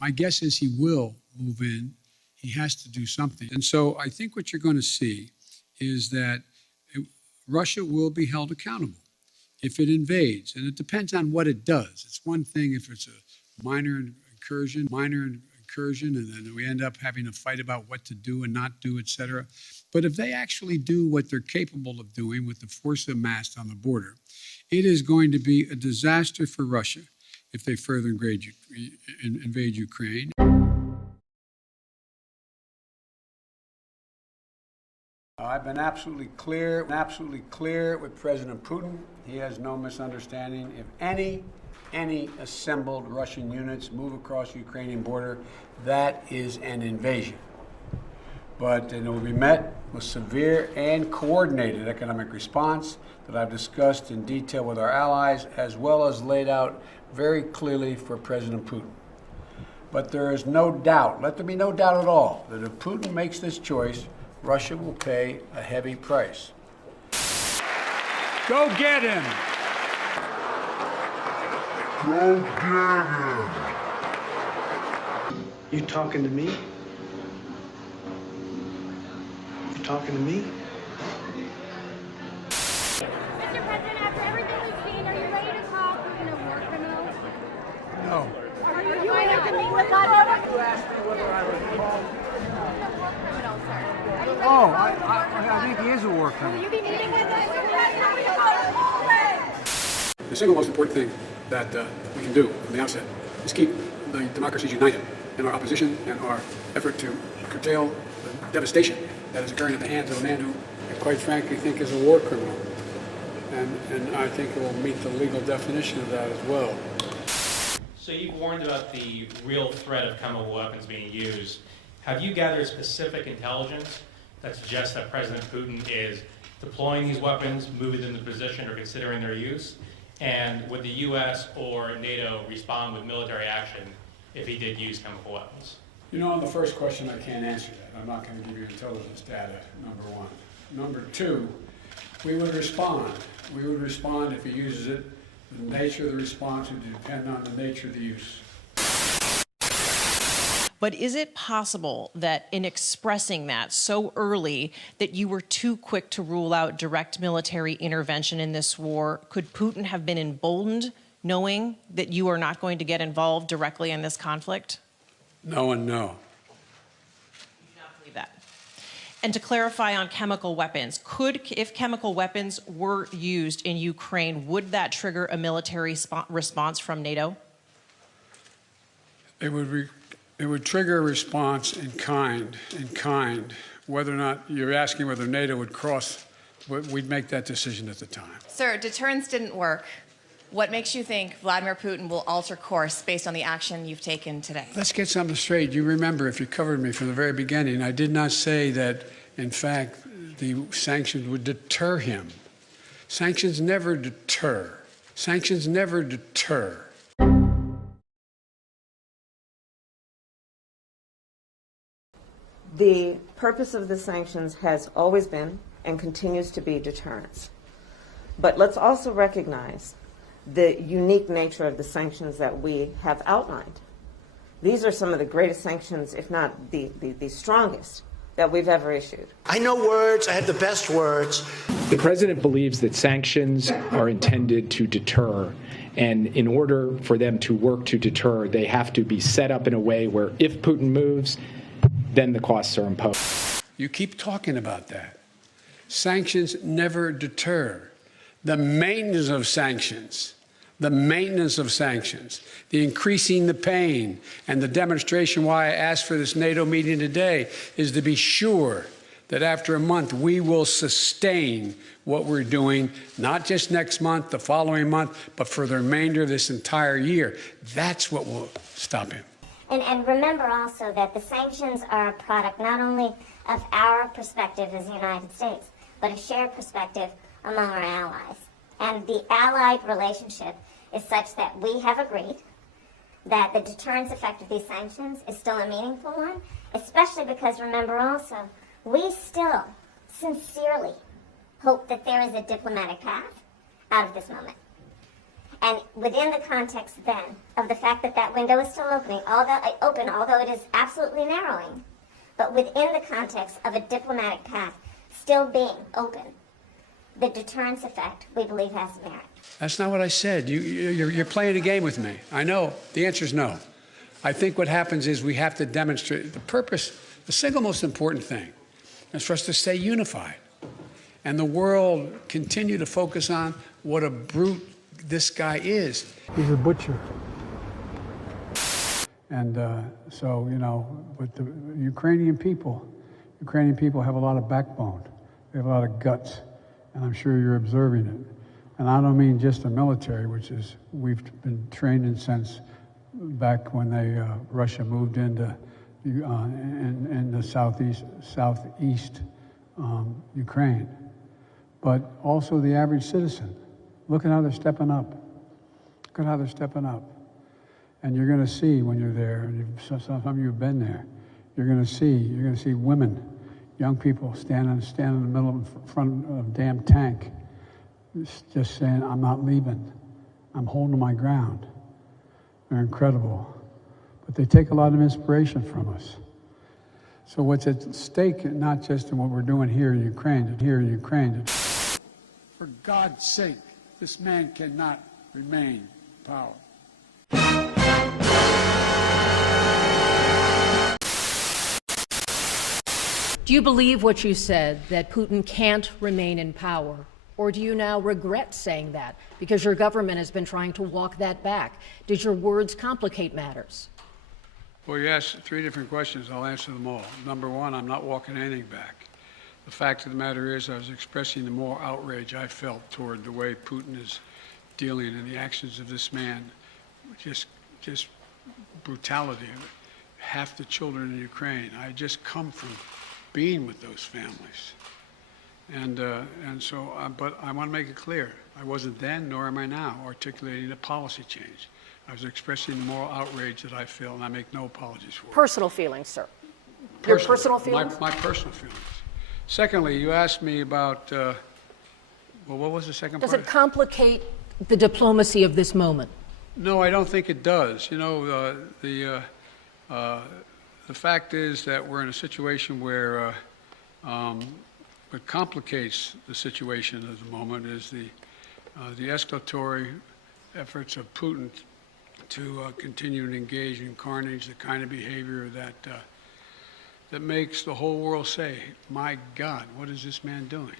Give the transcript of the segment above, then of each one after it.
My guess is he will move in. He has to do something. And so I think what you're going to see is that Russia will be held accountable if it invades. And it depends on what it does. It's one thing if it's a minor incursion, and then we end up having a fight about what to do and not do, et cetera. But if they actually do what they're capable of doing with the force amassed on the border, it is going to be a disaster for Russia if they further invade Ukraine. I've been absolutely clear with President Putin. He has no misunderstanding. If any assembled Russian units move across the Ukrainian border, that is an invasion. But it will be met with severe and coordinated economic response that I've discussed in detail with our allies, as well as laid out very clearly for President Putin. But there is no doubt, let there be no doubt at all, that if Putin makes this choice, Russia will pay a heavy price. Go get him! Go get him! You talking to me? You talking to me? Mr. President, after everything we've seen, are you ready to call Putin a war criminal? No. Are you ready to meet with Vladimir? You asked me whether I would call. Putin a war criminal, sir. Are you ready Oh, to call him a war I think he is a war criminal. Will you be meeting with us? The single most important thing that we can do from the outset is keep the democracies united in our opposition and our effort to curtail the devastation that is occurring at the hands of a man who, quite frankly, think is a war criminal. And I think it will meet the legal definition of that as well. So you've warned about the real threat of chemical weapons being used. Have you gathered specific intelligence that suggests that President Putin is deploying these weapons, moving them into position, or considering their use? And would the U.S. or NATO respond with military action if he did use chemical weapons? You know, on the first question, I can't answer that. I'm not going to give you intelligence data, number one. Number two, we would respond. We would respond if he uses it. The nature of the response would depend on the nature of the use. But is it possible that in expressing that so early that you were too quick to rule out direct military intervention in this war? Could Putin have been emboldened knowing that you are not going to get involved directly in this conflict? No and no. You do not believe that. And to clarify on chemical weapons, if chemical weapons were used in Ukraine, would that trigger a military response from NATO? It would trigger a response in kind. Whether or not you're asking whether NATO would cross, we'd make that decision at the time. Sir, deterrence didn't work. What makes you think Vladimir Putin will alter course based on the action you've taken today? Let's get something straight. You remember, if you covered me from the very beginning, I did not say that, in fact, the sanctions would deter him. Sanctions never deter. Sanctions never deter. The purpose of the sanctions has always been and continues to be deterrence. But let's also recognize the unique nature of the sanctions that we have outlined. These are some of the greatest sanctions, if not the strongest, that we've ever issued. I know words. I have the best words. The president believes that sanctions are intended to deter. And in order for them to work to deter, they have to be set up in a way where if Putin moves, then the costs are imposed. You keep talking about that. Sanctions never deter. The maintenance of sanctions, the increasing the pain, and the demonstration why I asked for this NATO meeting today is to be sure that after a month we will sustain what we're doing, not just next month, the following month, but for the remainder of this entire year. That's what will stop him. And remember also that the sanctions are a product not only of our perspective as the United States, but a shared perspective among our allies. And the allied relationship is such that we have agreed that the deterrence effect of these sanctions is still a meaningful one, especially because, remember also, we still sincerely hope that there is a diplomatic path out of this moment. And within the context then of the fact that that window is still open, although it is absolutely narrowing, but within the context of a diplomatic path still being open, the deterrence effect, we believe, has merit. That's not what I said. You're playing a game with me. I know. The answer is no. I think what happens is we have to demonstrate the purpose. The single most important thing is for us to stay unified. And the world continue to focus on what a brute this guy is. He's a butcher. And so, you know, but the Ukrainian people have a lot of backbone. They have a lot of guts. And I'm sure you're observing it. And I don't mean just the military, which is, we've been trained in since back when Russia moved into in the southeast Ukraine, but also the average citizen. Look at how they're stepping up. Look at how they're stepping up. And you're going to see when you're there, and some of you have been there, you're going to see women, young people standing in the middle in front of a damn tank, just saying, I'm not leaving. I'm holding my ground. They're incredible. But they take a lot of inspiration from us. So what's at stake, not just in what we're doing here in Ukraine. For God's sake, this man cannot remain in power. Do you believe what you said, that Putin can't remain in power? Or do you now regret saying that because your government has been trying to walk that back? Did your words complicate matters? Well, you asked 3 different questions. I'll answer them all. Number 1, I'm not walking anything back. The fact of the matter is I was expressing the moral outrage I felt toward the way Putin is dealing and the actions of this man. Just brutality. Half the children in Ukraine. I just come from being with those families. But I want to make it clear, I wasn't then, nor am I now, articulating a policy change. I was expressing the moral outrage that I feel, and I make no apologies for it. Personal feelings, sir. Your personal feelings? My personal feelings. Secondly, you asked me about, well, what was the second part? Does it complicate the diplomacy of this moment? No, I don't think it does. You know, the fact is that we're in a situation where what complicates the situation at the moment is the escalatory efforts of Putin to continue to engage in carnage, the kind of behavior that makes the whole world say, my God, what is this man doing?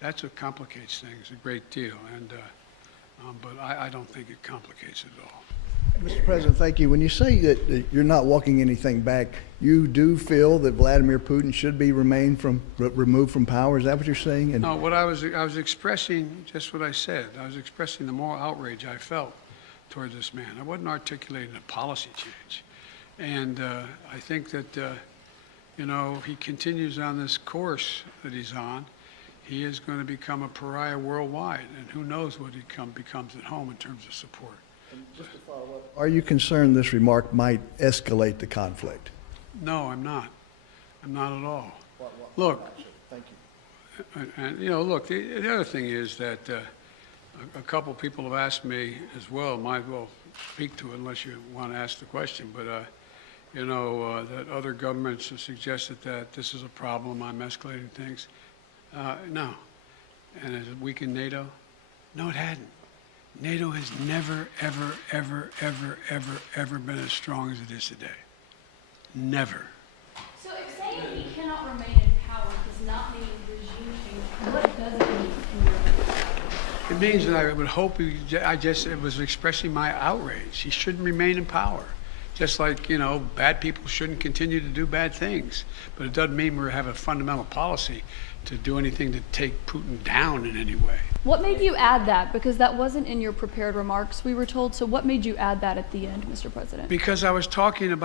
That's what complicates things a great deal, but I don't think it complicates it at all. Mr. President, thank you. When you say that you're not walking anything back, you do feel that Vladimir Putin should be removed from power? Is that what you're saying? No, what I was expressing just what I said. I was expressing the moral outrage I felt toward this man. I wasn't articulating a policy change. And I think that, you know, he continues on this course that he's on. He is going to become a pariah worldwide, and who knows what he becomes at home in terms of support. Just to follow up, are you concerned this remark might escalate the conflict? No, I'm not. I'm not at all. Look, thank you. And you know, look, the other thing is that a couple people have asked me as well. Might as well speak to it unless you want to ask the question. But you know, that other governments have suggested that this is a problem. I'm escalating things. No. And has it weakened NATO? No, it hadn't. NATO has never, ever, ever, ever, ever, ever been as strong as it is today. Never. So if saying he cannot remain in power does not mean regime change, what does it mean in your opinion? It means that I would hope it was expressing my outrage. He shouldn't remain in power. Just like, you know, bad people shouldn't continue to do bad things. But it doesn't mean we have a fundamental policy to do anything to take Putin down in any way. What made you add that? Because that wasn't in your prepared remarks, we were told. So what made you add that at the end, Mr. President? Because I was talking to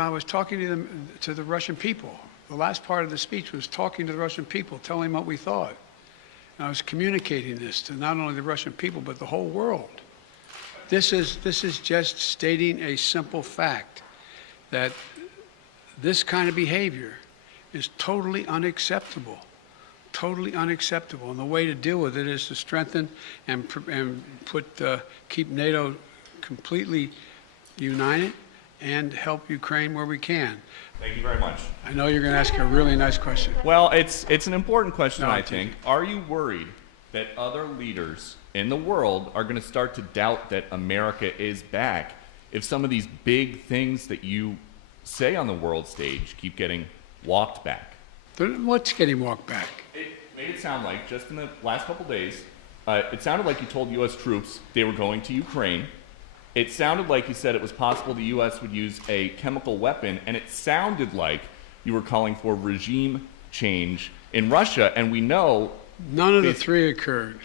the Russian people. The last part of the speech was talking to the Russian people, telling them what we thought. And I was communicating this to not only the Russian people, but the whole world. This is just stating a simple fact that this kind of behavior is totally unacceptable. totally unacceptable. And the way to deal with it is to strengthen and keep NATO completely united and help Ukraine where we can. Thank you very much. I know you're going to ask a really nice question. Well, it's an important question, No, I think. Are you worried that other leaders in the world are going to start to doubt that America is back if some of these big things that you say on the world stage keep getting walked back? What's getting walked back? It made it sound like, just in the last couple days, it sounded like you told U.S. troops they were going to Ukraine. It sounded like you said it was possible the U.S. would use a chemical weapon, and it sounded like you were calling for regime change in Russia, and we know... None of the three occurred.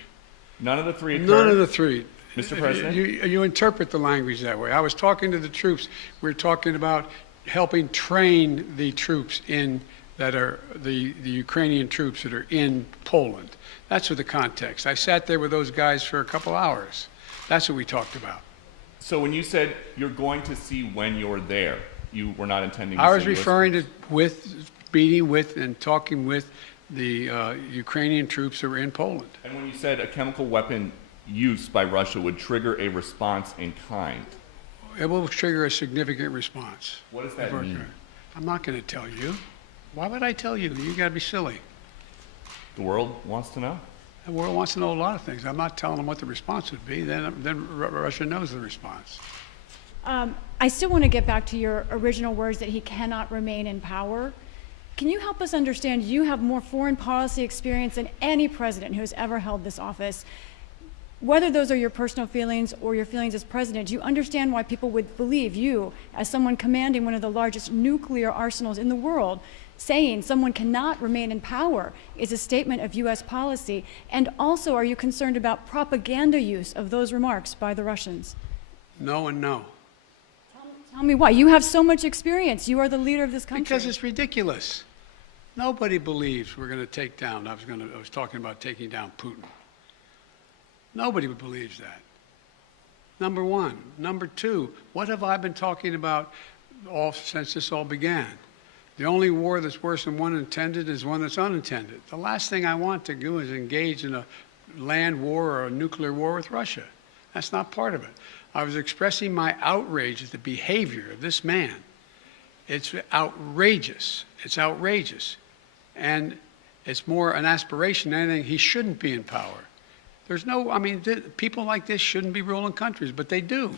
None of the three occurred? None of the three. Mr. President? You interpret the language that way. I was talking to the troops. We were talking about helping train the troops that are the Ukrainian troops that are in Poland. That's what the context. I sat there with those guys for a couple hours. That's what we talked about. So when you said you're going to see when you're there, you were not intending to I was say referring to meeting with and talking with the Ukrainian troops that were in Poland. And when you said a chemical weapon use by Russia would trigger a response in kind. It will trigger a significant response. What does that mean? I'm not going to tell you. Why would I tell you? You got to be silly. The world wants to know? The world wants to know a lot of things. I'm not telling them what the response would be. Then Russia knows the response. I still want to get back to your original words that he cannot remain in power. Can you help us understand, you have more foreign policy experience than any president who has ever held this office. Whether those are your personal feelings or your feelings as president, do you understand why people would believe you, as someone commanding one of the largest nuclear arsenals in the world, saying someone cannot remain in power is a statement of U.S. policy? And also, are you concerned about propaganda use of those remarks by the Russians? No and no. Tell me why. You have so much experience. You are the leader of this country. Because it's ridiculous. Nobody believes we're going to take down. I was talking about taking down Putin. Nobody believes that. Number one. Number two, what have I been talking about since this all began? The only war that's worse than one intended is one that's unintended. The last thing I want to do is engage in a land war or a nuclear war with Russia. That's not part of it. I was expressing my outrage at the behavior of this man. It's outrageous. It's outrageous. And it's more an aspiration than anything. He shouldn't be in power. People like this shouldn't be ruling countries, but they do.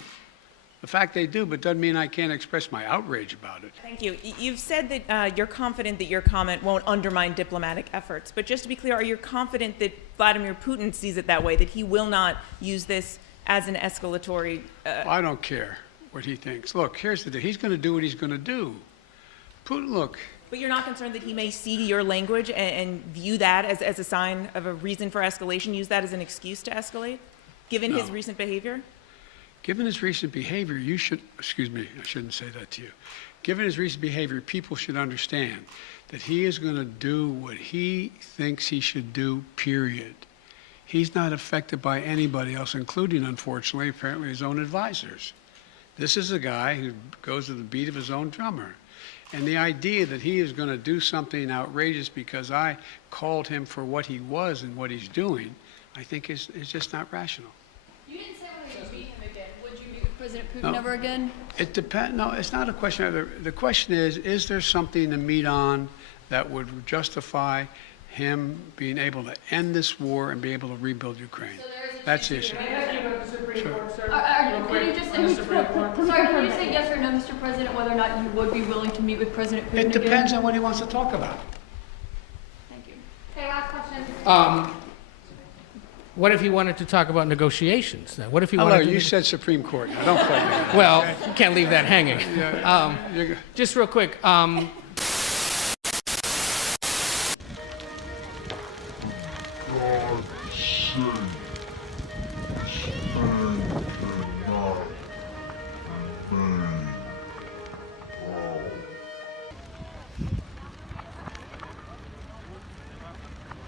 The fact they do, but doesn't mean I can't express my outrage about it. Thank you. You've said that you're confident that your comment won't undermine diplomatic efforts. But just to be clear, are you confident that Vladimir Putin sees it that way, that he will not use this as an escalatory... I don't care what he thinks. Look, here's the deal. He's going to do what he's going to do. Putin, look... But you're not concerned that he may see your language and view that as a sign of a reason for escalation, use that as an excuse to escalate, given his recent behavior? Given his recent behavior, you should, excuse me, I shouldn't say that to you. Given his recent behavior, people should understand that he is going to do what he thinks he should do, period. He's not affected by anybody else, including, unfortunately, apparently his own advisors. This is a guy who goes to the beat of his own drummer. And the idea that he is going to do something outrageous because I called him for what he was and what he's doing, I think is just not rational. You didn't say whether you'd meet him again. Would you meet with President Putin ever again? It depends. No, it's not a question. The question is there something to meet on that would justify him being able to end this war and be able to rebuild Ukraine? That's the issue. Can you just say yes or no, Mr. President, whether or not you would be willing to meet with President Putin It depends on what he wants to talk about. Thank you. Okay, last question. What if he wanted to talk about negotiations? What if he Hello, wanted to... you said Supreme Court. Now, don't play that. Well, you can't leave that hanging. Yeah, just real quick,